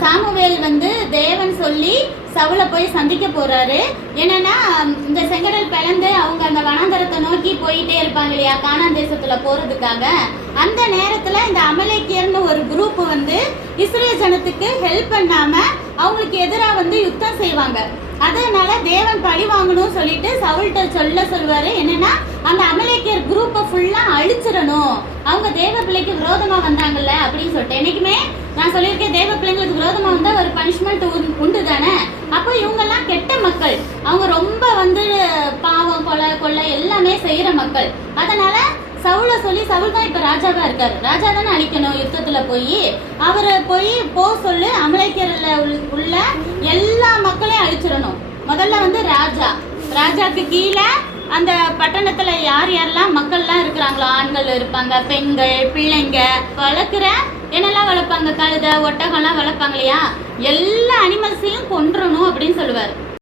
Samuel வந்து தேவன் சொல்லி சவுல போய் சந்திக்க போறாரு. என்னன்னா இந்த செங்கடல் பிளந்து அவங்க அந்த வனாந்தரத்தை நோக்கி போயிட்டே இருப்பாங்க இல்லையா, கானான் தேசத்துல போறதுக்காக. அந்த நேரத்துல இந்த அமலேக்கியர்னு ஒரு குரூப் வந்து இஸ்ரேல் ஜனத்துக்கு ஹெல்ப் பண்ணாம அவங்களுக்கு எதிராக வந்து யுத்தம் செய்வாங்க. அதனால தேவன் பழி வாங்கணும் சொல்லிட்டு சவுல்கிட்ட சொல்வாரு. என்னன்னா அந்த அமலேக்கியர் குரூப்பை ஃபுல்லா அழிச்சிடணும், அவங்க தேவ பிள்ளைக்கு விரோதமா வந்தாங்கல்ல அப்படின்னு சொல்லிட்டு. என்னைக்குமே நான் சொல்லியிருக்கேன், தேவ பிள்ளைங்களுக்கு விரோதமா வந்தா ஒரு பனிஷ்மெண்ட் உண்டு தானே. அப்போ இவங்க எல்லாம் கெட்ட மக்கள், அவங்க ரொம்ப வந்து பாவம் கொலை எல்லாமே செய்யற மக்கள். அதனால சவுல சொல்லி, சவுல் தான் இப்ப ராஜாவா இருக்காரு, ராஜா தானே அழிக்கணும் யுத்தத்துல போய், அவரை போய் சொல்லு அமலேக்கியர்ல உள்ள எல்லா மக்களையும் அழிச்சிடணும். முதல்ல வந்து ராஜாக்கு கீழே அந்த பட்டணத்துல யார் யாரெல்லாம் மக்கள்லாம் இருக்கிறாங்களோ, ஆண்கள் இருப்பாங்க, பெண்கள், பிள்ளைங்க, என்னெல்லாம் வளர்ப்பாங்க, கழுதை ஒட்டகம்லாம் வளர்ப்பாங்க இல்லையா, எல்லா அனிமல்ஸையும் கொன்றணும்